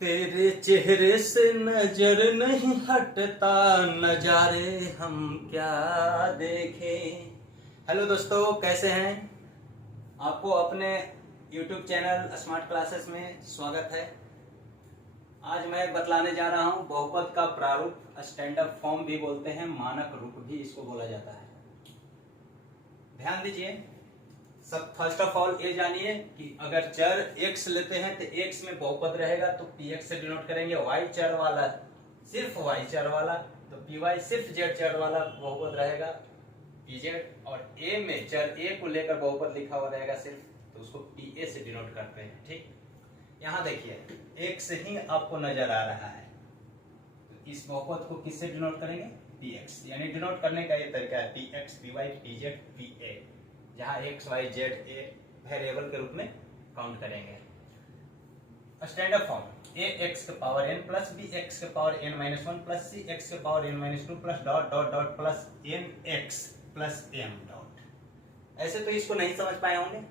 तेरे चेहरे से नजर नहीं हटता, नजारे हम क्या देखें। हेलो दोस्तों, कैसे हैं? आपको अपने YouTube चैनल स्मार्ट क्लासेस में स्वागत है। आज मैं बतलाने जा रहा हूं बहुपद का प्रारूप, स्टैंडर्ड फॉर्म भी बोलते हैं, मानक रूप भी इसको बोला जाता है। ध्यान दीजिए, सब फर्स्ट ऑफ ऑल ये जानिए कि अगर चर x लेते हैं तो x में बहुपद रहेगा तो px से डिनोट करेंगे। y चर वाला, सिर्फ y चर वाला तो py, सिर्फ z चर वाला बहुपद रहेगा pz, और a में चर a को लेकर बहुपद लिखा हुआ रहेगा सिर्फ, तो उसको pa से डिनोट करते हैं। ठीक, यहाँ देखिए x ही आपको नजर आ रहा है, तो इस बहुपद को किससे डिनोट करेंगे? px, यानी डिनोट करने का ये तरीका है px, py, pz, pa, जहाँ x, y, z एक वेरिएबल के रूप में काउंट करेंगे। स्टैंडर्ड फॉर्म a x के power n plus b x के power n minus one plus c x के power n minus two plus dot dot dot plus n x plus m dot. ऐसे तो इसको नहीं समझ पाए होंगे,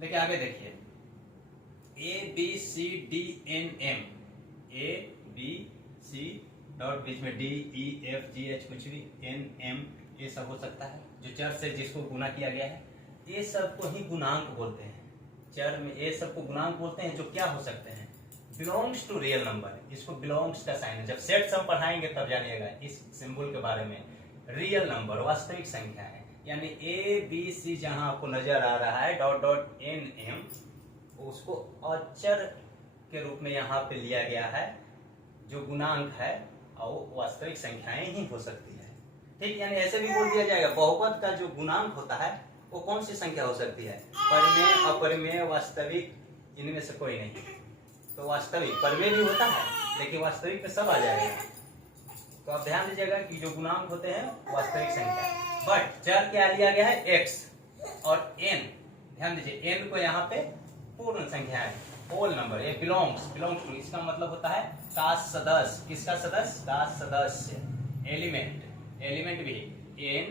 लेकिन आगे देखिए a b c d n m, a b c dot बीच में d e f g h कुछ भी, n m ये सब हो सकता है। जो चर से जिसको गुना किया गया है, ये सब को ही गुणांक बोलते हैं। चर में ये सब को गुणांक बोलते हैं, जो क्या हो सकते हैं? Belongs to real number. इसको बिलोंग्स का साइन है, जब सेट सम पढ़ाएंगे तब जानिएगा इस सिंबल के बारे में। रियल नंबर, वास्तविक संख्या है, यानी ए बी सी जहां आपको नजर आ रहा है डॉट डॉट एन एम, उसको अचर के रूप में यहाँ पे लिया गया है, जो गुणांक है, और वास्तविक संख्याएं ही हो सकती है। ठीक, यानी ऐसे भी बोल दिया जाएगा बहुपद का जो गुणांक होता है वो कौन सी संख्या हो सकती है? परिमेय, अपरिमेय, वास्तविक, इनमें से कोई नहीं। तो वास्तविक, परिमेय भी होता है लेकिन वास्तविक में सब आ जाएगा। तो आप ध्यान दीजिएगा कि जो गुणांक होते हैं वास्तविक संख्या, बट चर क्या लिया गया है? x और n। ध्यान दीजिए n को यहाँ पे पूर्ण संख्या है, होल नंबर। ये बिलोंग्स टू, इसका मतलब होता है का सदस्य। किसका सदस्य? का सदस्य। एलिमेंट भी n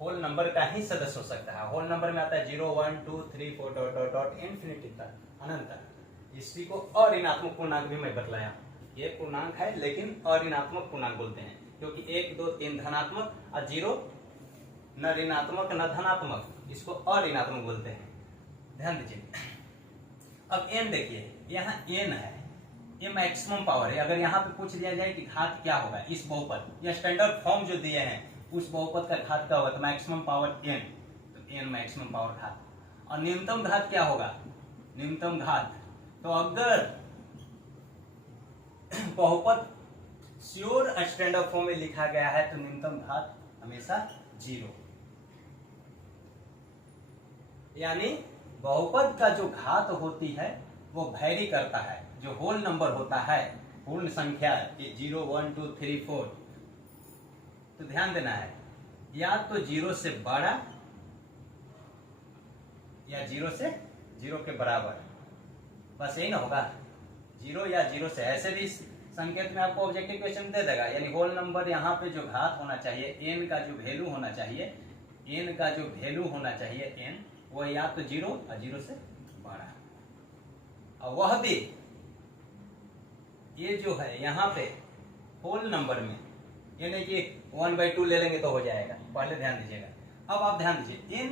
होल नंबर का ही सदस्य हो सकता है। होल नंबर में आता है 0 1 2 3 4 डॉट डॉट डॉट इन्फिनिटी तक, अनंत। इसी को अऋणात्मक पूर्णांक भी मैं बतलाया। ये पूर्णांक है लेकिन अऋणात्मक पूर्णांक बोलते हैं, क्योंकि 1 2 3 धनात्मक और 0 न ऋणात्मक न धनात्मक, इसको अऋणात्मक बोलते हैं। ध्यान दीजिए, अब n देखिए, यहाँ n है, ये मैक्सिमम पावर है। अगर यहाँ पे पूछ दिया जाए कि घात क्या होगा इस बहुपद, या स्टैंडर्ड फॉर्म जो दिए हैं उस बहुपद का घात क्या होगा, तो मैक्सिमम पावर n, तो n मैक्सिमम पावर घात। और न्यूनतम घात क्या होगा? न्यूनतम घात, तो अगर बहुपद श्योर स्टैंडर्ड फॉर्म में लिखा गया है तो न्यूनतम घात हमेशा 0। यानी बहुपद का जो घात होती है वो वैरी करता है। जो होल नंबर होता है, पूर्ण संख्या 0 1 2 3 4, तो ध्यान देना है, या तो 0 से बड़ा या 0 के बराबर, बस यही ना होगा। 0 या 0 से, ऐसे भी संकेत में आपको ऑब्जेक्टिव क्वेश्चन दे देगा। यानी होल नंबर यहाँ पे जो घात होना चाहिए, n का जो वैल्यू होना चाहिए, n वो या तो 0 और 0 से बड़ा, और वह भी ये जो है यहाँ पे होल नंबर में, ये नहीं कि 1/2 ले लेंगे तो हो जाएगा। पहले ध्यान दीजिएगा। अब आप ध्यान दीजिए,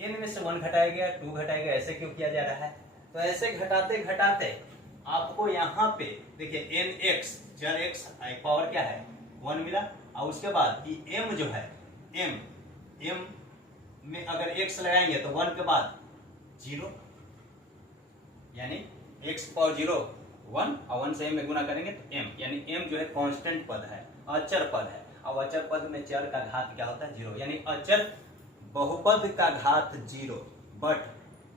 n में से 1 घटाया गया, 2 घटाया गया, ऐसे क्यों किया जा रहा है? तो ऐसे घटाते घटाते आपको यहाँ पे देखिए nx, चर x पावर क्या है? 1 मिला, और उसके बाद m जो है, m में अगर x लगाएंगे तो 1 के बाद 0, यानी x पावर 0 1, और 1 से m में गुना करेंगे तो m, यानी m जो है कांस्टेंट पद है, अचर पद है, और अचर पद में चर का घात क्या होता है? 0। यानी अचर बहुपद का घात 0, बट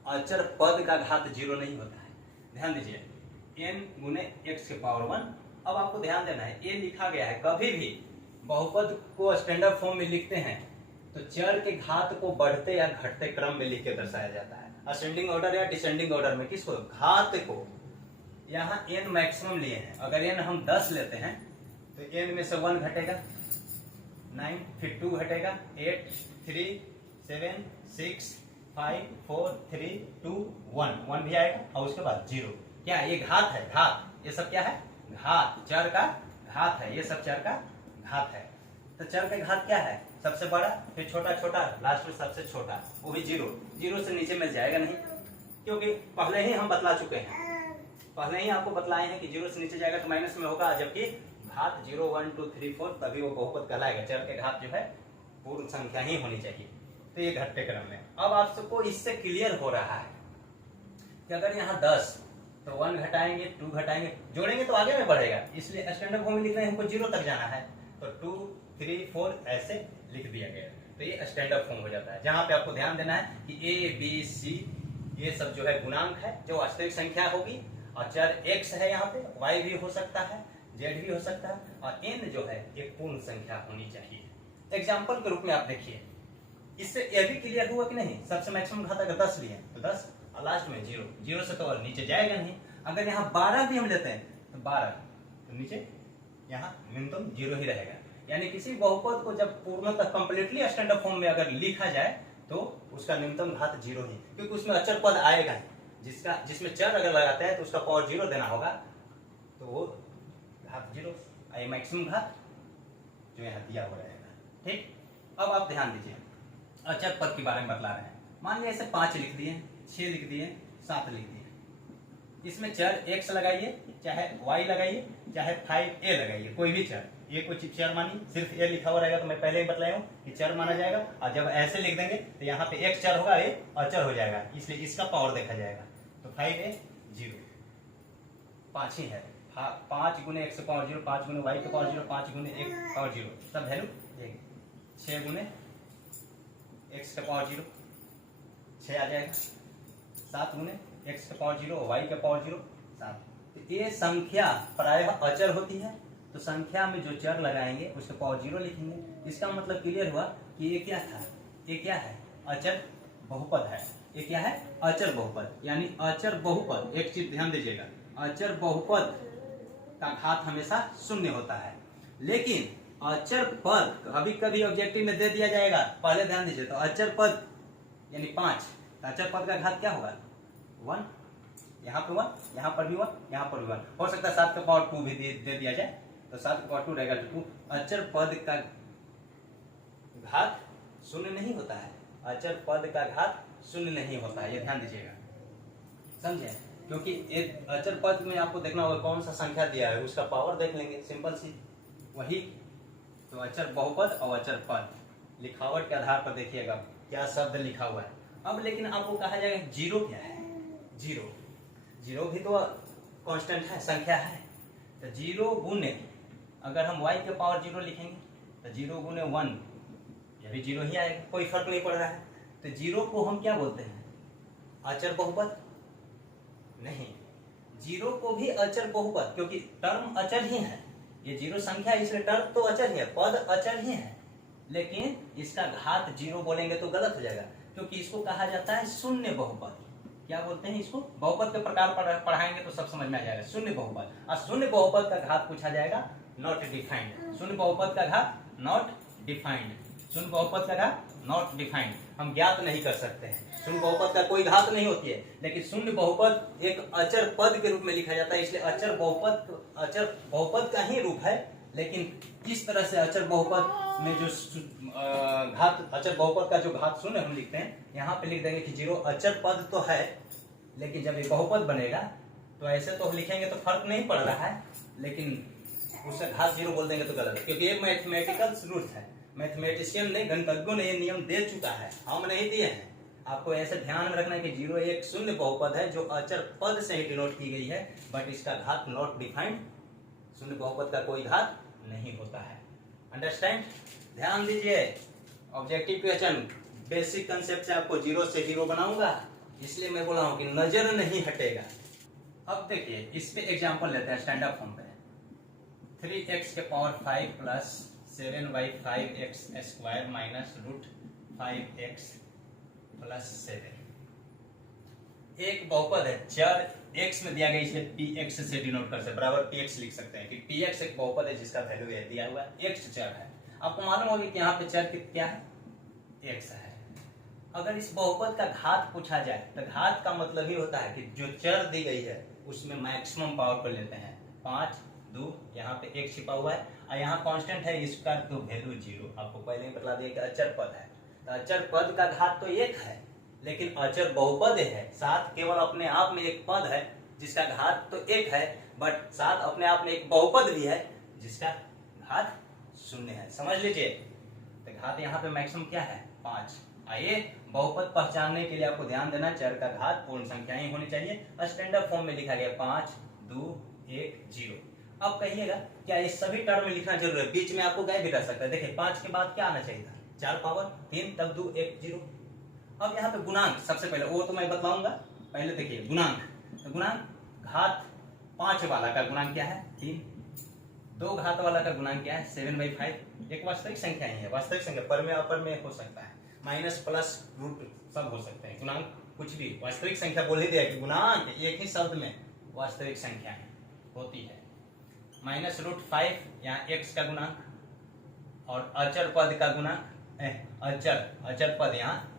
अचर पद का घात 0 नहीं होता है। ध्यान दीजिए, n गुने x के पावर 1। अब आपको ध्यान देना है, ये लिखा गया है, कभी भी बहुपद को स्टैंडर्ड फॉर्म में लिखते हैं तो चर के घात को बढ़ते या घटते क्रम में लिख के दर्शाया जाता है। असेंडिंग ऑर्डर या डिसेंडिंग ऑर्डर में। किसको? घात को। यहाँ n मैक्सिमम लिए हैं, अगर n हम 10 लेते हैं तो n में से 1 घटेगा 9, फिर 2 घटेगा 8, 3 7 6 5 4 3 2 1 भी आएगा, और उसके बाद 0। क्या ये घात है, घात, ये सब क्या है, घात, चर का घात है, ये सब चर का घात है। तो चर का घात क्या है, सबसे बड़ा, फिर छोटा छोटा, लास्ट में सबसे छोटा, वो भी जीरो। जीरो से नीचे में जाएगा नहीं, क्योंकि पहले ही हम बतला चुके हैं, पहले ही आपको बतलाए हैं कि जीरो से नीचे जाएगा तो माइनस में होगा, जबकि घात 0 1 2 3 4 तभी वो बहुपद कहलाएगा। चर के घात जो है पूर्ण संख्या ही होनी चाहिए। तो ये घटते क्रम में। अब आप सबको इससे क्लियर हो रहा है कि अगर यहाँ 10 तो 1 घटाएंगे, 2 घटाएंगे, जोड़ेंगे तो आगे में बढ़ेगा, इसलिए स्टैंडर्ड फॉर्म में लिख रहे हैं, हमको 0 तक जाना है, तो 2 3 4 ऐसे लिख दिया गया। तो ये स्टैंडर्ड फॉर्म हो जाता है, जहां पे आपको ध्यान देना है कि ए बी सी ये सब जो है गुणांक है, जो वास्तविक संख्या होगी, और चर x है, यहाँ पे y भी हो सकता है, z भी हो सकता है, और n जो है एक पूर्ण संख्या होनी चाहिए। एग्जाम्पल के रूप में आप देखिए, इससे यह भी क्लियर हुआ कि नहीं, सबसे मैक्सिमम घात अगर 10 लिए तो 10 और लास्ट में 0, 0 से तो और नीचे जाएगा नहीं। अगर यहाँ 12 भी हम लेते हैं तो 12, तो नीचे यहाँ न्यूनतम 0 ही रहेगा। यानी किसी बहुपद को जब पूर्णतः कंप्लीटली स्टैंडर्ड फॉर्म में अगर लिखा जाए तो उसका न्यूनतम घात 0 ही, क्योंकि उसमें अचर पद आएगा, जिसमें चर अगर लगाते हैं तो उसका पावर 0 देना होगा, तो वो घात 0, ये मैक्सिमम घात जो यहाँ दिया हुआ रहेगा। ठीक, अब आप ध्यान दीजिए, अचर पद के बारे में बतला रहे हैं। मान लिया ऐसे 5 लिख दिए, 6 लिख दिए, 7 लिख दिए, इसमें चर x लगाइए, चाहे y लगाइए, चाहे 5a लगाइए, कोई भी चर, ये कोई चर मानिए, सिर्फ a लिखा हुआ रहेगा, तो मैं पहले ही बतलाया हूँ कि चर माना जाएगा। और जब ऐसे लिख देंगे तो यहाँ पे एक चर होगा, ये अचर हो जाएगा, इसलिए इसका पावर देखा जाएगा। तो 5a 0, 5 ही है, 5 गुने x पावर 0, 5 गुने y के पावर 0, 5 गुने x पावर 0, सब वैल्यू देंगे। 6 गुने x का पावर 0, 6 आ जाएगा, 7 गुने x का पावर 0, y का पावर 0, 7। तो ये संख्या प्रायः अचर होती है, तो संख्या में जो चर लगाएंगे उसका पावर 0 लिखेंगे। इसका मतलब क्लियर हुआ कि ये क्या था, ये क्या है, अचर बहुपद है। ये क्या है, अचर बहुपद, यानी अचर बहुपद, एक चीज ध्यान दीजिएगा, अचर बहुपद का घात हमेशा 0 होता है। लेकिन अचर पद कभी कभी ऑब्जेक्टिव में दे दिया जाएगा, पहले ध्यान दीजिए। तो अचर पद यानी 5, तो अचर पद का घात क्या होगा, 1, यहाँ पे 1, यहाँ पर भी 1, यहाँ पर भी 1, हो सकता है 7 का पावर 2 भी दे दिया जाए, तो 7 का पावर 2 रहेगा, तो 2। अचर पद का घात 0 नहीं होता है, अचर पद का घात 0 नहीं होता है, ये ध्यान दीजिएगा, समझे? क्योंकि एक अचर पद में आपको देखना होगा कौन सा संख्या दिया है, उसका पावर देख लेंगे, सिंपल सी वही। तो अचर बहुपद और अचर पद लिखावट के आधार पर देखिएगा क्या शब्द लिखा हुआ है। अब लेकिन आपको कहा जाएगा जीरो क्या है, जीरो, जीरो भी तो कांस्टेंट है, संख्या है। तो 0 गुने, अगर हम y के पावर 0 लिखेंगे तो 0 गुने 1, यह भी 0 ही आएगा, कोई फर्क नहीं पड़ रहा है। तो 0 को हम क्या बोलते हैं, अचर बहुपद नहीं, 0 को भी अचर बहुपद, क्योंकि टर्म अचर ही है, ये 0 संख्या, इसलिए टर्म तो अचर ही है, पद अचर ही है, लेकिन इसका घात 0 बोलेंगे तो गलत हो जाएगा, क्योंकि इसको कहा जाता है शून्य बहुपद। क्या बोलते हैं इसको, बहुपद के प्रकार पढ़ाएंगे तो सब समझ में आ जाएगा, शून्य बहुपद। और शून्य बहुपद का घात पूछा जाएगा नॉट डिफाइंड, शून्य बहुपद का घात नॉट डिफाइंड, शून्य बहुपद का घात नॉट डिफाइंड, हम ज्ञात नहीं कर सकते हैं। शून्य बहुपद का कोई घात नहीं होती है, लेकिन शून्य बहुपद एक अचर पद के रूप में लिखा जाता है, इसलिए अचर बहुपद का ही रूप है। लेकिन इस तरह से अचर बहुपद में जो घात, अचर बहुपद का जो घात 0 हम लिखते हैं, यहाँ पे लिख देंगे कि 0 अचर पद तो है, लेकिन जब ये बहुपद बनेगा तो ऐसे तो लिखेंगे तो फर्क नहीं पड़ रहा है, लेकिन उसका घात 0 बोल देंगे तो गलत है, क्योंकि ये मैथमेटिकल रूल है, मैथमेटिशियन ने, गणितज्ञों ने ये नियम दे चुका है, हम नहीं दिए हैं। आपको ऐसे ध्यान में रखना है कि 0 एक शून्य बहुपद है जो अचर पद से ही डिनोट की गई है, बट इसका घात नॉट डिफाइंड, शून्य बहुपद का कोई घात नहीं होता है। अंडरस्टैंड, ध्यान दीजिए, ऑब्जेक्टिव क्वेश्चन बेसिक कंसेप्ट से आपको 0 से हीरो बनाऊंगा, इसलिए मैं बोला हूं कि नजर नहीं हटेगा। अब देखिए इस पे एग्जांपल लेते हैं स्टैंडर्ड फॉर्म पे, 3x के power 5 plus 7y 5x square minus root 5x plus 7। एक बहुपद है, चर x में दिया गया, इसे px से डिनोट कर सकते, बराबर px लिख सकते हैं कि px एक बहुपद है जिसका वैल्यू है दिया हुआ है, x चर है। आपको मालूम होगा कि यहाँ पे चर क्या है, x है। अगर इस बहुपद का घात पूछा जाए तो घात का मतलब ही होता है कि जो चर दी गई है उसमें मैक्सिमम पावर को लेते हैं। 5 2, यहाँ पे 1 छिपा हुआ है और यहाँ कांस्टेंट है इसका तो वैल्यू 0। आपको पहले ही बता दिया कि अचर पद है, तो अचर पद का घात तो 1 है, लेकिन अचर बहुपद है। 7 केवल अपने आप में एक पद है जिसका घात तो 1 है, बट 7 अपने आप में एक बहुपद भी है जिसका घात 0 है। समझ लीजिए, तो घात यहाँ पे मैक्सिमम क्या है 5। आइए बहुपद पहचानने के लिए आपको ध्यान देना, चर का घात पूर्ण संख्या ही होनी चाहिए। स्टैंडर्ड फॉर्म में लिखा गया 5 2 1 0। अब कहिएगा क्या ये सभी टर्म में लिखना जरूरी है? बीच में आपको गए भी रह सकता है। देखिए 5 के बाद क्या आना चाहिए था 4 पावर 3, तब 2 1 0। अब यहाँ पे गुणांक सबसे पहले वो तो मैं बतलाऊंगा, पहले देखिए गुणांक। तो गुणांक घात 5 वाला का गुणांक क्या है 3, 2 घात वाला का गुणांक क्या है 7/5। एक वास्तविक संख्या ही है, वास्तविक संख्या पर में अपर में हो सकता है, माइनस प्लस रूट सब हो सकते हैं। गुणांक कुछ भी, वास्तविक संख्या बोल ही दिया कि गुणांक एक ही शब्द में वास्तविक संख्या है होती है। -√5 यहाँ x का गुणांक और अचर पद का गुणांक, अचर पद यहाँ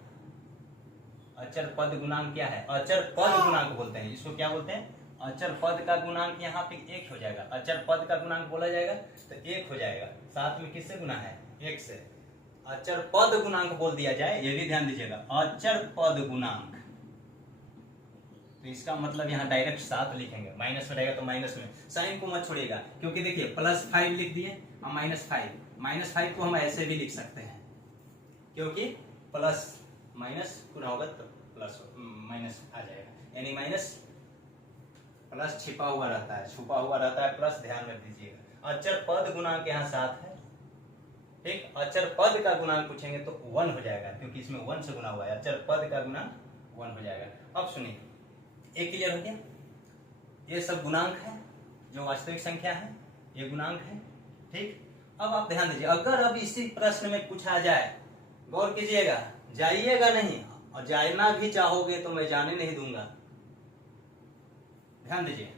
अचर पद गुणांक क्या है, अचर पद गुणांक बोलते हैं इसको। क्या बोलते हैं? अचर पद का गुणांक यहाँ पे 1 हो जाएगा। अचर पद का गुणांक बोला जाएगा तो 1 हो जाएगा। साथ में किससे गुना है 1 से। अचर पद गुणांक बोल दिया जाए, ये भी ध्यान दीजिएगा, अचर पद गुणांक। तो इसका मतलब यहाँ डायरेक्ट 7 लिखेंगे, माइनस में रहेगा तो माइनस में, साइन को मत छोड़िएगा, क्योंकि देखिए +5 लिख दिए और -5 को हम ऐसे भी लिख सकते हैं, क्योंकि प्लस माइनस पूरा होगा तो प्लस माइनस आ जाएगा, यानी माइनस प्लस छिपा हुआ रहता है, छुपा हुआ रहता है प्लस, ध्यान रख दीजिएगा। अचर पद गुणांक यहाँ 7 है, ठीक। अचर पद का गुणांक पूछेंगे तो 1 हो जाएगा, क्योंकि इसमें 1 से गुना हुआ है। अचर पद का गुणांक 1 हो जाएगा। अब सुनिए, एक क्लियर हो गया? ये सब गुणांक है जो वास्तविक संख्या है, ये गुणांक है, ठीक। अब आप ध्यान दीजिए, अगर अब इसी प्रश्न में पूछा जाए, गौर कीजिएगा, जाइएगा नहीं, और जाना भी चाहोगे तो मैं जाने नहीं दूंगा। ध्यान दीजिए,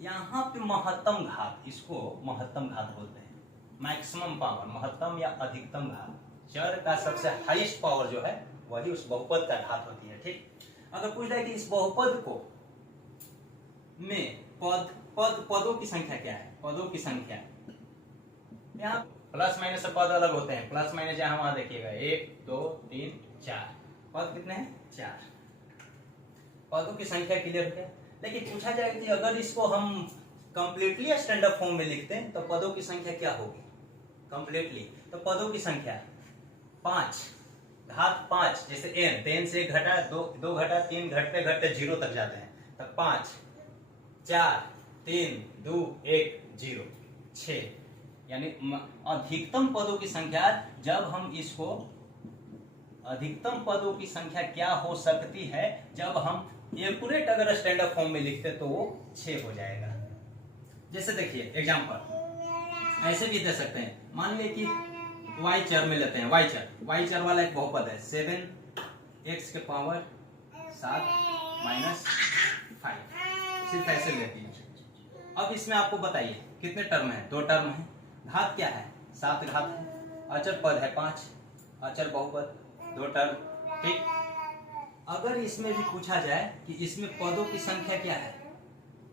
यहाँ पे महत्तम घात, इसको महत्तम घात बोलते हैं, मैक्सिमम पावर, महत्तम या अधिकतम घात। चर का सबसे हाईएस्ट पावर जो है वही उस बहुपद का घात होती है, ठीक। अगर पूछ रहा है कि इस बहुपद को में पदों की संख्या क्या है, पदों की संख्या, यहाँ प्लस माइनस से पद अलग होते हैं, प्लस माइनस यहाँ वहां देखिएगा 1 2 3 4 पद कितने हैं 4, पदों की संख्या क्लियर हो गया। लेकिन पूछा जाए कि अगर इसको हम कंप्लीटली स्टैंडर्ड फॉर्म में लिखते हैं तो पदों की संख्या क्या होगी कंप्लीटली? तो पदों की संख्या 5 घात 5, जैसे n, तो n से 1 घटा, 2 घटा, 3 घटते घटते 0 तक जाते हैं, तो 5 4 3 2 1 0 6, यानी अधिकतम पदों की संख्या। जब हम इसको अधिकतम पदों की संख्या क्या हो सकती है, जब हम एक्यूरेट अगर स्टैंडर्ड फॉर्म में लिखते तो वो 6 हो जाएगा। जैसे देखिए एग्जांपल ऐसे भी दे सकते हैं, मान लीजिए कि y चर में लेते हैं, y चर वाला एक बहुपद है 7x के पावर 7 माइनस 5, सिर्फ ऐसे लेती है। अब इसमें आपको बताइए कितने टर्म है? 2 टर्म है। घात क्या है 7 घात है, अचर पद है 5, अचर बहुपद 2 टर्म, ठीक। अगर इसमें भी पूछा जाए कि इसमें पदों की संख्या क्या है,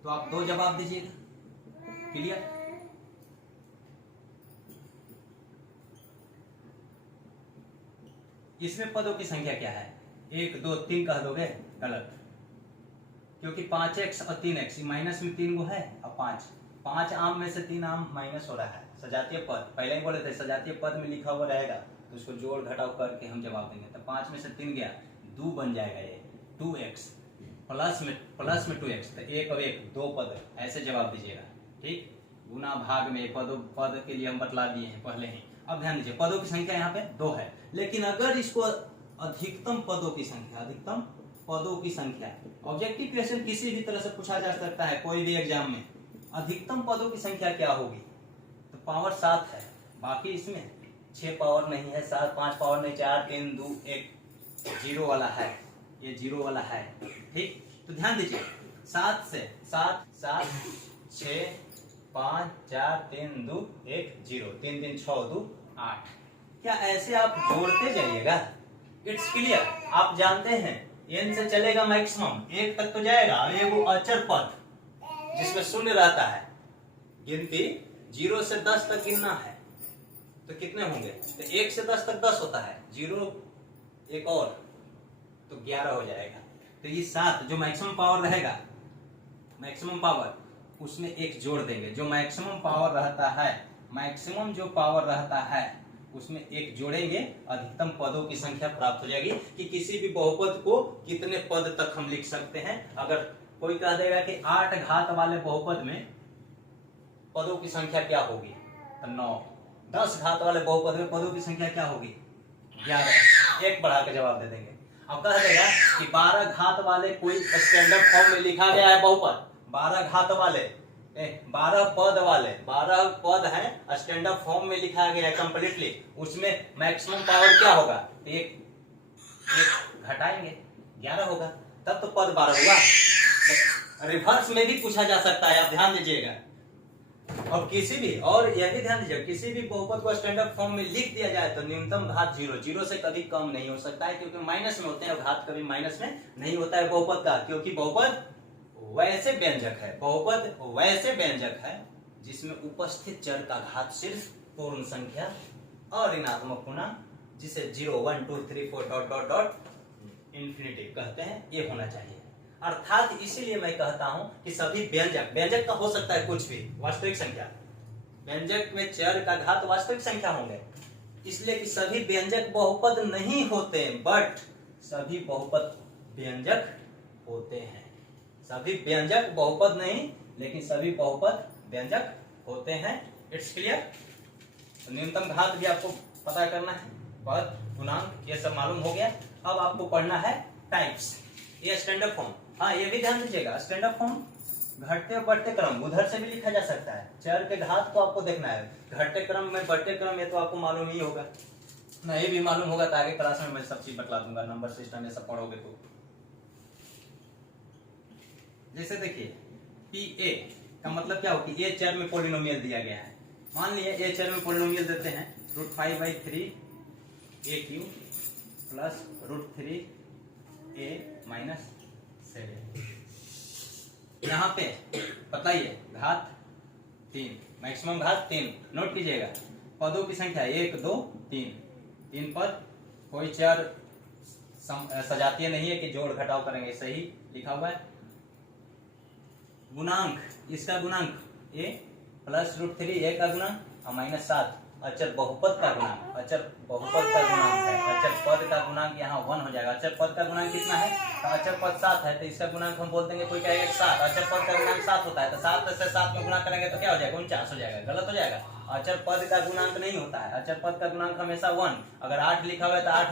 तो आप 2 जवाब दीजिएगा। क्लियर? इसमें पदों की संख्या क्या है? 1 2 3 कह दोगे, गलत, क्योंकि 5x और 3x, माइनस में 3 गो है और 5 आम में से 3 आम माइनस हो रहा है। सजातीय पद पहले ही बोले थे, सजातीय पद में लिखा हुआ रहेगा तो उसको जोड़ घटाव करके हम जवाब देंगे। तो 5 में से 3 गया, 2 बन जाएगा, ये 2x प्लस में 2x, तो 1 और 1 2 पद, ऐसे जवाब दीजिएगा, ठीक। गुना भाग में पद के लिए हम बतला दिए हैं पहले ही। अब ध्यान दीजिए, पदों की संख्या यहाँ पे 2 है, लेकिन अगर इसको अधिकतम पदों की संख्या, ऑब्जेक्टिव क्वेश्चन किसी भी तरह से पूछा जा सकता है कोई भी एग्जाम में, अधिकतम पदों की संख्या क्या होगी? तो पावर 7 है, बाकी इसमें 6 पावर नहीं है, 7 5 पावर नहीं, 4 3 2 1 0 वाला है, ये 0 वाला है, ठीक। तो ध्यान दीजिए, 7 से 7 6 5 4 3 2 1 0, 3 3 6 2 8, क्या ऐसे आप जोड़ते जाइएगा? It's clear. आप जानते हैं n से चलेगा मैक्सिमम, 1 तक तो जाएगा। ये वो अचर पद जिसमें शून्य रहता है, गिनती 0 से 10 तक गिनना है तो कितने होंगे? तो 1 से 10 तक 10 होता है, 0 एक और तो 11 हो जाएगा। तो ये 7 जो मैक्सिमम पावर रहेगा, मैक्सिमम पावर, उसमें एक जोड़ देंगे। जो मैक्सिमम पावर रहता है, मैक्सिमम जो पावर रहता है उसमें एक जोड़ेंगे, अधिकतम पदों की संख्या प्राप्त हो जाएगी। कि किसी भी बहुपद को कितने पद तक हम लिख सकते हैं। अगर कोई कह देगा कि 8 घात वाले बहुपद में पदों की संख्या क्या होगी, तो 9। 10 घात वाले बहुपद में पदों की संख्या क्या होगी, 11। एक बढ़ा के जवाब दे देंगे। अब कह देगा कि 12 घात वाले कोई स्टैंडर्ड फॉर्म में लिखा गया है बहुपद, 12 घात वाले 12 पद वाले, 12 पद है स्टैंडर्ड फॉर्म में लिखा गया है कंप्लीटली, उसमें मैक्सिमम पावर क्या होगा, एक घटाएंगे 11 होगा, तब तो पद 12 हुआ। रिवर्स में भी पूछा जा सकता है, आप ध्यान दीजिएगा। और किसी भी, और यह भी ध्यान दीजिए, किसी भी बहुपद को स्टैंडर्ड फॉर्म में लिख दिया जाए तो न्यूनतम घात 0, 0 से कभी कम नहीं हो सकता है, क्योंकि माइनस में होते हैं और घात कभी माइनस में नहीं होता है बहुपद का। क्योंकि बहुपद वैसे व्यंजक है, बहुपद वैसे व्यंजक है जिसमें उपस्थित चर का घात सिर्फ पूर्ण संख्या और ऋणात्मक पूर्णांक, जिसे 0, 1, 2, 3, 4 डॉट डॉट डॉट इंफिनिटी कहते हैं, ये होना चाहिए। अर्थात इसीलिए मैं कहता हूं कि सभी व्यंजक, व्यंजक का हो सकता है कुछ भी वास्तविक संख्या, व्यंजक में चर का घात वास्तविक संख्या होंगे, इसलिए कि सभी व्यंजक बहुपद नहीं होते, बट सभी बहुपद व्यंजक होते हैं। सभी व्यंजक बहुपद नहीं, लेकिन सभी बहुपद व्यंजक होते हैं। It's clear. न्यूनतम घात भी आपको पता करना है, पद, गुणांक, ये सब मालूम हो गया। अब आपको पढ़ना है टाइप्स, ये स्टैंडर्ड फॉर्म। हाँ, ये भी ध्यान दीजिएगा, स्टैंडर्ड फॉर्म घटते और बढ़ते क्रम उधर से भी लिखा जा सकता है। चर के घात को आपको देखना है, घटते क्रम में बढ़ते क्रम, ये तो आपको मालूम ही होगा, नहीं भी मालूम होगा तो आगे क्लास में मैं सब चीज बतला दूंगा, नंबर सिस्टम ये सब पढ़ोगे तो। जैसे देखिए पी ए का मतलब क्या हो कि ए चर में पोलिनोमियल दिया गया है। मान लिया ए चर में पोलिनोमियल देते हैं √5/3 ए क्यू प्लस √3 a माइनस 7। यहाँ पे बताइए घात 3, मैक्सिमम घात 3। नोट कीजिएगा पदों की संख्या 1, 2, 3 पद, कोई चर सजातीय नहीं है कि जोड़ घटाव करेंगे, सही लिखा हुआ है। गुणांक, इसका गुणांक a प्लस √3 a का गुणांक और माइनस 7 अचर बहुपद का गुणांक, अचर बहुपद का गुणांक है। अचर पद का गुणांक यहाँ 1 हो जाएगा। अचर पद का गुणांक कितना है, तो अचर पद 7 है, तो इसका गुणांक हम बोल देंगे, कोई कहेगा 7, अचर पद का गुणांक 7 होता है, तो 7 से 7 में गुणा करेंगे तो क्या हो जाएगा, 49 हो जाएगा। गलत हो जाएगा, अचर पद का गुणांक नहीं होता है, अचर पद का गुणांक हमेशा 1। अगर 8 लिखा हुआ है तो 8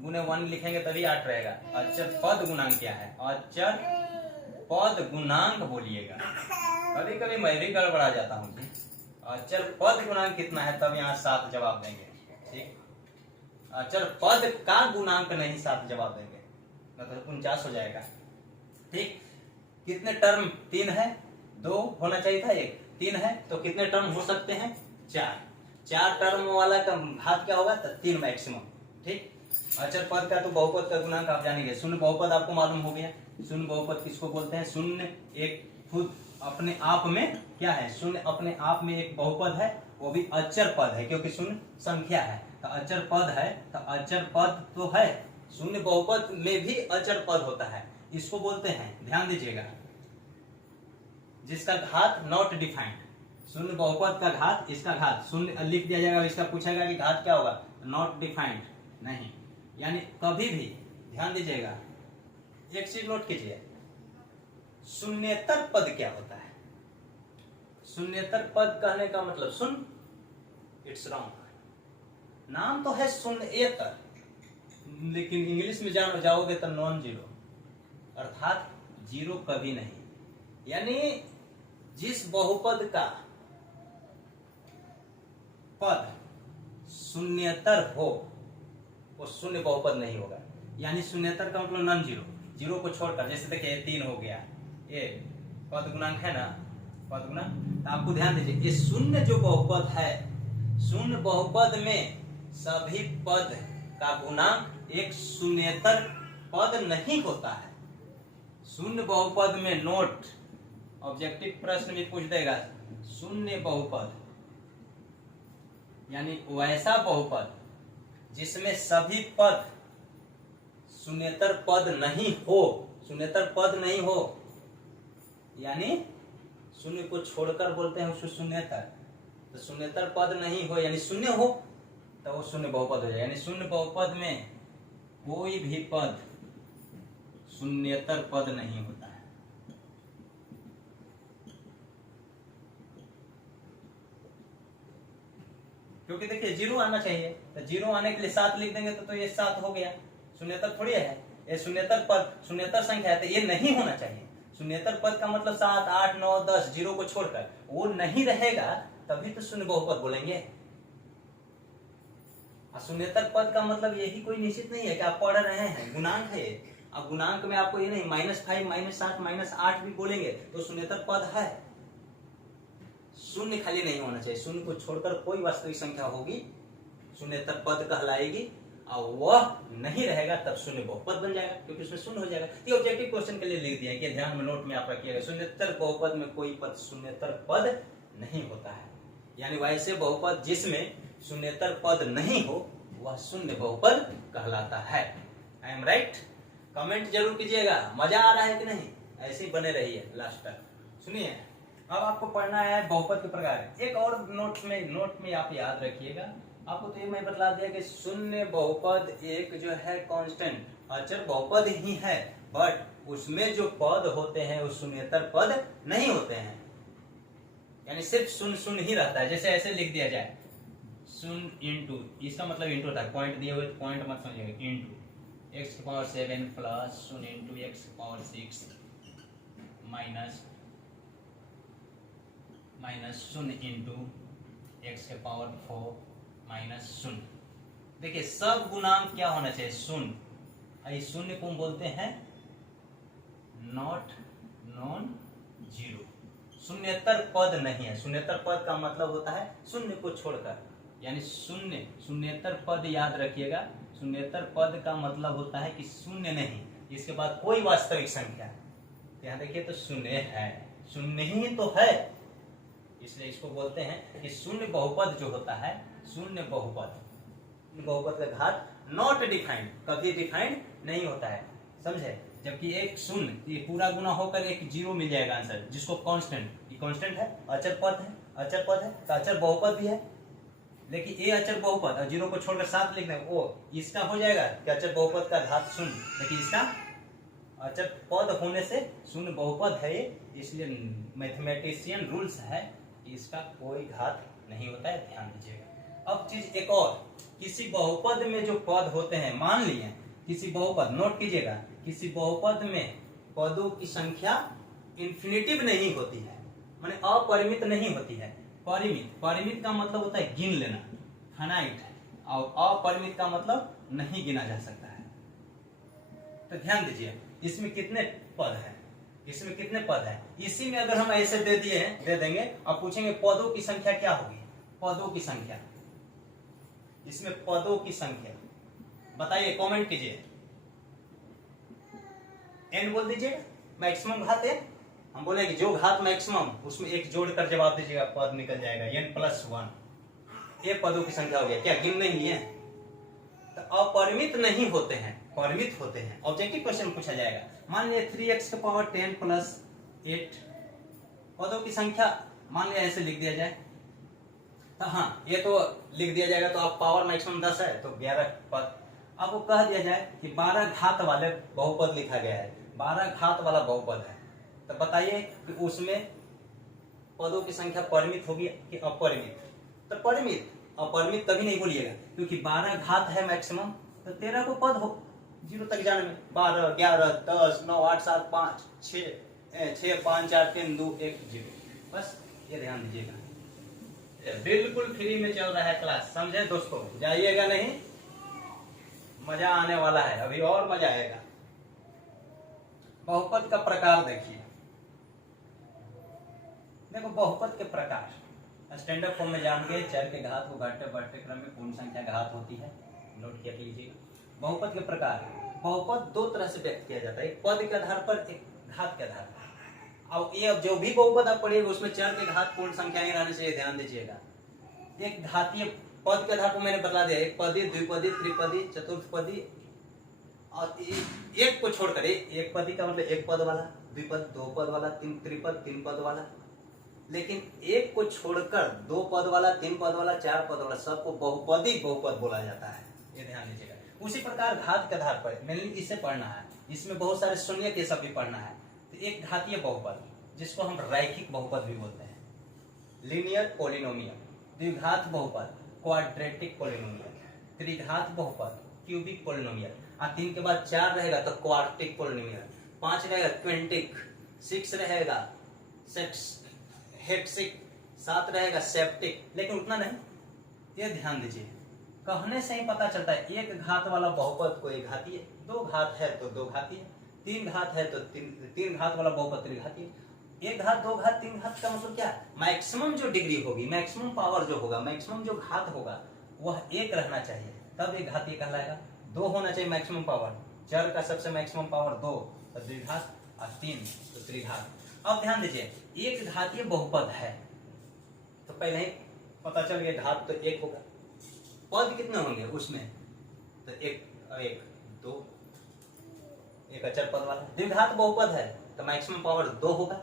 गुने 1 लिखेंगे तभी 8 रहेगा। अचर पद गुणांक क्या है, अचर पद गुणांक बोलिएगा, कभी कभी मैं भी गड़बड़ा जाता हूँ। अचर पद गुणांक कितना है, तब यहाँ 7 जवाब देंगे, ठीक। अचर पद का गुणांक नहीं 7 जवाब देंगे, मतलब 49 हो जाएगा, ठीक। कितने टर्म, 3 है, 2 होना चाहिए था, 1, 3 है, तो कितने टर्म हो सकते हैं, 4 टर्म वाला का घात क्या होगा, तो 3 मैक्सिमम, ठीक। अचर पद का तो बहुपद का गुणांक आप जानेंगे, शून्य बहुपद आपको मालूम हो गया। शून्य बहुपद किसको बोलते हैं, शून्य एक खुद अपने आप में क्या है, शून्य अपने आप में एक बहुपद है, वो भी अचर पद है, क्योंकि शून्य संख्या है, तो अचर पद है, तो अचर पद तो है। शून्य बहुपद में भी अचर पद होता है, इसको बोलते हैं, ध्यान दीजिएगा, जिसका घात नॉट डिफाइंड। शून्य बहुपद का घात, इसका घात शून्य लिख दिया जाएगा, इसका पूछेगा कि घात क्या होगा, नॉट डिफाइंड नहीं, यानी कभी भी ध्यान दीजिएगा, एक चीज नोट कीजिए, शून्येतर पद क्या होता है। शून्येतर पद कहने का मतलब शून्य, इट्स रॉन्ग। नाम तो है शून्येतर, लेकिन इंग्लिश में जाओगे तो नॉन जीरो, अर्थात जीरो कभी नहीं। यानी जिस बहुपद का पद शून्येतर हो वो शून्य बहुपद नहीं होगा। यानी शून्येतर का मतलब नॉन जीरो, जीरो को छोड़कर, जैसे देखिए 3 हो गया, ये पद गुणांक है ना, पद गुणांक, तो आपको ध्यान दीजिए, ये शून्य जो बहुपद है, शून्य बहुपद में सभी पद का गुणांक एक शून्येतर पद नहीं होता है। शून्य बहुपद में नोट, ऑब्जेक्टिव प्रश्न भी पूछ देगा, शून्य बहुपद यानी वैसा बहुपद जिसमें सभी पद शून्येतर पद नहीं हो, शून्येतर पद नहीं हो, यानी शून्य को छोड़कर बोलते हैं उसको शून्येतर। तो शून्येतर पद नहीं हो यानी शून्य हो तो वो शून्य बहुपद हो जाए। यानी शून्य बहुपद में कोई भी पद शून्येतर पद नहीं होता है। क्योंकि देखिए 0 आना चाहिए, तो 0 आने के लिए 7 लिख देंगे तो ये 7 हो गया। शून्येतर थोड़ी है, ये शून्येतर पद, शून्येतर संख्या है, तो ये नहीं होना चाहिए। शून्येतर पद का मतलब 7, 8, 9, 10 0 को छोड़कर वो नहीं रहेगा तभी तो शून्य बहुपद बोलेंगे। शून्येतर पद का मतलब यही कोई निश्चित नहीं है कि आप पढ़ रहे हैं, गुणांक है। अब गुणांक में आपको ये नहीं -5, -7, -8 भी बोलेंगे तो शून्येतर पद है। शून्य खाली नहीं होना चाहिए, शून्य को छोड़कर कोई वास्तविक संख्या होगी शून्येतर पद कहलाएगी, और वह नहीं रहेगा तब शून्य बहुपद बन जाएगा, क्योंकि उसमें शून्य हो जाएगा। ये ऑब्जेक्टिव क्वेश्चन के लिए लिख दिया कि ध्यान में नोट में आप रखिएगा, शून्येतर बहुपद में कोई पद शून्येतर पद नहीं होता है। यानी वैसे बहुपद जिसमें शून्येतर पद नहीं हो वह शून्य बहुपद कहलाता है। I am right? कमेंट जरूर कीजिएगा, मजा आ रहा है कि नहीं, ऐसे ही बने रहिए लास्ट तक। सुनिए, अब आपको पढ़ना है बहुपद के प्रकार। एक और नोट में आप याद रखिएगा, आपको तो ये मैं बतला दिया कि शून्य बहुपद एक जो है कांस्टेंट अचर बहुपद ही है, बट उसमें जो पद होते हैं वो शून्येतर पद नहीं होते हैं। यानी सिर्फ शून्य शून्य ही रहता है। जैसे ऐसे लिख दिया जाए शून्य इंटू, इसका मतलब इंटू होता है, पॉइंट दिए हुए पॉइंट मत समझिएगा, इंटू x⁻7 प्लस शून्य इंटू x⁻6 माइनस शून्य इंटू x⁴ माइनस शून्य। देखिए सब गुणांक क्या होना चाहिए, शून्य। इस शून्य को हम बोलते हैं नॉट नॉन जीरो। शून्येतर पद नहीं है। शून्येतर पद का मतलब होता है शून्य को छोड़कर, यानी शून्य, शून्येतर पद याद रखिएगा। शून्येतर पद का मतलब होता है कि शून्य नहीं, इसके बाद कोई वास्तविक संख्या। यहाँ देखिए तो शून्य है, शून्य ही तो है, इसलिए इसको बोलते हैं कि शून्य बहुपद जो होता है, शून्य बहुपद, बहुपद का घात नॉट डिफाइंड, कभी डिफाइंड नहीं होता है, समझे। जबकि एक शून्य, ये पूरा गुना होकर एक 0 मिल जाएगा आंसर, जिसको कांस्टेंट, ये कांस्टेंट है, अचर पद है, अचर पद है तो अचर बहुपद भी है। लेकिन ये अचर बहुपद और 0 को छोड़कर 7 लिख दें, वो इसका हो जाएगा कि अचर बहुपद का घात शून्य, लेकिन इसका अचर पद होने से शून्य बहुपद है ये, इसलिए मैथमेटिशियन रूल्स है, इसका कोई घात नहीं होता है, ध्यान दीजिएगा। अब चीज एक और, किसी बहुपद में जो पद होते हैं, मान लिए किसी बहुपद, नोट कीजिएगा, किसी बहुपद में पदों की संख्या इन्फिनिटिव नहीं होती है, माने अपरिमित नहीं होती है। परिमित, परिमित का मतलब होता है गिन लेना, फाइनाइट, और अपरिमित का मतलब नहीं गिना जा सकता है। तो ध्यान दीजिए, इसमें कितने पद हैं, इसमें कितने पद हैं। इसी में अगर हम ऐसे दे देंगे और पूछेंगे पदों की संख्या क्या होगी, पदों की संख्या, इसमें पदों की संख्या बताइए, कमेंट कीजिए, n बोल दीजिएगा, मैक्सिमम घात n, हम बोलेंगे जो घात मैक्सिमम उसमें एक जोड़कर जवाब दीजिएगा, पद निकल जाएगा n+1। ये पदों की संख्या हो गया, क्या गिन नहीं लिए? तो अपरिमित नहीं होते हैं, परिमित होते हैं। ऑब्जेक्टिव क्वेश्चन पूछा जाएगा, मान लिया 3x⁻10 + 8 पदों की संख्या, मान लिया ऐसे लिख दिया जाए, तो हाँ ये तो लिख दिया जाएगा, तो आप पावर मैक्सिमम 10 है तो 11 पद। आपको कह दिया जाए कि 12 घात वाले बहुपद लिखा गया है, 12 घात वाला बहुपद है, तो बताइए कि उसमें पदों की संख्या परिमित होगी कि अपरिमित? तो परिमित, अपरिमित कभी नहीं बोलिएगा, क्योंकि 12 घात है मैक्सिमम, तो 13 को पद हो 0 तक जाने में, 12, 11, 10, 9, 8, 7, 5, 6, 5, 4, 3, 2, 1, 0। बस ये ध्यान दीजिएगा, बिल्कुल फ्री में चल रहा है क्लास, समझे दोस्तों, जाइएगा नहीं, मजा आने वाला है, अभी और मजा आएगा। बहुपद का प्रकार देखिए, देखो बहुपद के प्रकार स्टैंडर्ड फॉर्म में जान गए, चर के घात को घटते बढ़ते क्रम में पूर्ण संख्या घात होती है, नोट कर लीजिएगा। बहुपद के प्रकार, बहुपद दो तरह से व्यक्त किया जाता है, एक पद के आधार पर, एक घात के आधार पर। अब ये जो भी बहुपद आप पढ़िएगा उसमें चर के घात पूर्ण संख्याएं रहने से ध्यान दीजिएगा। एक घातीय पद के आधार पर मैंने बता दिया, एक पदी, द्विपदी, त्रिपदी, चतुर्थपदी, और एक को छोड़कर एक पदी का मतलब एक पद वाला, द्विपद दो पद वाला, त्रिपद तीन पद वाला। लेकिन एक को छोड़कर दो पद वाला, तीन पद वाला, चार पद वाला सबको बहुपदी बहुपद बोला जाता है, ये ध्यान दीजिएगा। उसी प्रकार घात के आधार पर मेनली इसे पढ़ना है, इसमें बहुत सारे शून्य के सब भी पढ़ना है। तो एक घातीय बहुपद जिसको हम रैखिक बहुपद भी बोलते हैं, लीनियर पॉलिनोमियल। द्विघात बहुपद क्वाड्रेटिक पॉलिनोमियल। त्रिघात बहुपद क्यूबिक पॉलिनोमियल। और तीन के बाद चार रहेगा तो क्वार्टिक पॉलिनोमियल, पांच रहेगा क्विंटिक, सिक्स रहेगा हेक्सिक, सात रहेगा सेप्टिक। लेकिन उतना नहीं, ये ध्यान दीजिए, कहने से ही पता चलता है एक घात वाला बहुपद को एक घातीय, दो घात है तो दो घातीय, तीन घात है तो तीन घात वाला बहुपद त्रिघातीय। एक घात, दो घात, तीन घात का मतलब क्या? मैक्सिमम जो डिग्री होगी, मैक्सिमम पावर जो होगा, मैक्सिमम जो घात होगा वह एक रहना चाहिए, तब एक घातीय कहलाएगा। दो होना चाहिए मैक्सिमम पावर, चर का सबसे मैक्सिमम पावर दो तो द्विघात, और तीन तो त्रिघात। अब ध्यान दीजिए, एक घातीय बहुपद है तो पहले ही पता चल गया घात तो एक होगा। पद कितने होंगे उसमें? तो एक दो, एक अचर पद वाला। द्विघात बहुपद है तो मैक्सिमम पावर दो होगा,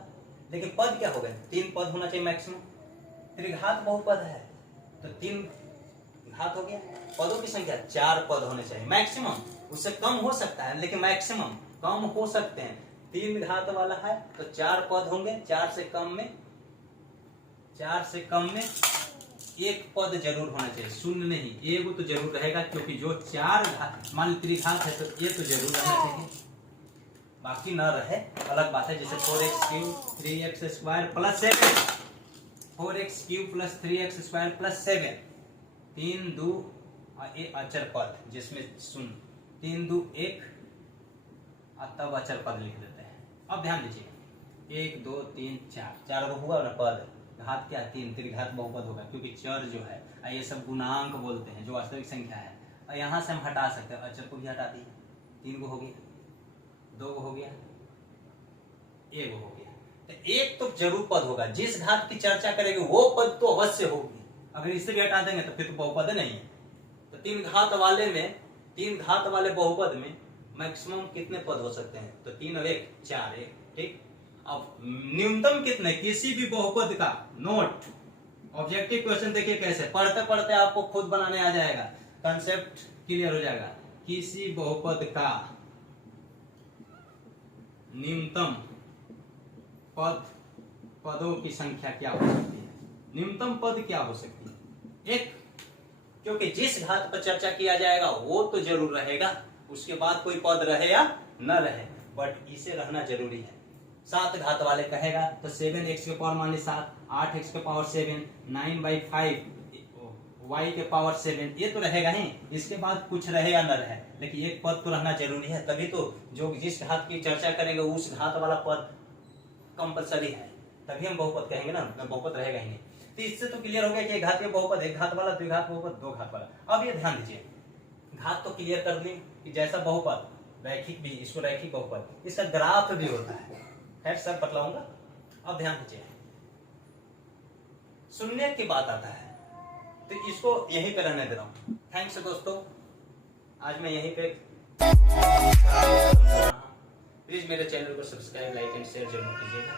लेकिन पद क्या होगा? तीन पद होना चाहिए मैक्सिमम। त्रिघात बहुपद है तो तीन घात हो गया, पदों की संख्या चार पद होने चाहिए मैक्सिमम। उससे कम हो सकता है लेकिन मैक्सिमम, कम हो सकते हैं। तीन घात वाला है तो चार पद होंगे, चार से कम में एक पद जरूर होना चाहिए, शून्य नहीं, एक तो जरूर रहेगा, क्योंकि जो चार घात मान लो त्रिघात है तो ये तो जरूर रहना चाहिए, बाकी न रहे अलग बात है। जैसे 4x³ 3x² plus 7, 4x³ plus 3x² plus 7, 3 2 एक अचर पद जिसमें शून्य, 3 2 1 और तब अचर पद लिख देते हैं। अब ध्यान दीजिए, 1 2 3 4, चार को हुआ ना पद, घात क्या? तीन, त्रिघात बहुपद होगा, क्योंकि चर जो है ये सब गुणांक बोलते हैं जो वास्तविक संख्या है। और यहाँ से हम हटा सकते हैं, अचर को भी हटा दिए, 3 को हो गया, 2 को हो गया, 1 को हो गया। तो एक तो जरूर पद होगा, जिस घात की चर्चा करेंगे वो पद तो अवश्य होगी। अगर इसे भी हटा देंगे तो फिर तो बहुपद नहीं है। तो तीन घात वाले बहुपद में मैक्सिमम कितने पद हो सकते हैं? तो 3 और 1 4, ठीक। अब न्यूनतम कितने किसी भी बहुपद का? नोट, ऑब्जेक्टिव क्वेश्चन देखिए कैसे, पढ़ते पढ़ते आपको खुद बनाने आ जाएगा, कंसेप्ट क्लियर हो जाएगा। किसी बहुपद का न्यूनतम पदों की संख्या क्या हो सकती है? न्यूनतम पद क्या हो सकती है? एक, क्योंकि जिस घात पर चर्चा किया जाएगा वो तो जरूर रहेगा, उसके बाद कोई पद रहे या न रहे, बट इसे रहना जरूरी है। 7 घात वाले कहेगा तो 7x के पावर मान ली 7, 8x के पावर 7, 9/5 y के पावर 7, ये तो रहेगा ही। इसके बाद कुछ रहे या न रहे, लेकिन एक पद तो रहना जरूरी है, तभी तो जो जिस घात की चर्चा करेंगे उस घात वाला पद कंपलसरी है, तभी हम बहुपद कहेंगे ना, बहुपद रहेगा ही नहीं। तो इससे तो क्लियर हो गया कि एक घातीय बहुपद, एक घात वाला, द्विघात बहुपद, दो घात वाला। अब ये ध्यान दीजिए, घात तो क्लियर कर दी कि जैसा बहुपद रैखिक भी, इसको रैखिक बहुपद, इसका ग्राफ भी होता है, खैर सब बतलाऊंगा। अब ध्यान दीजिए, शून्य की बात आता है तो इसको यहीं पे रहने दे रहा हूं। थैंक्स दोस्तों, आज मैं यहीं पे, प्लीज मेरे चैनल को सब्सक्राइब, लाइक एंड शेयर जरूर कीजिएगा।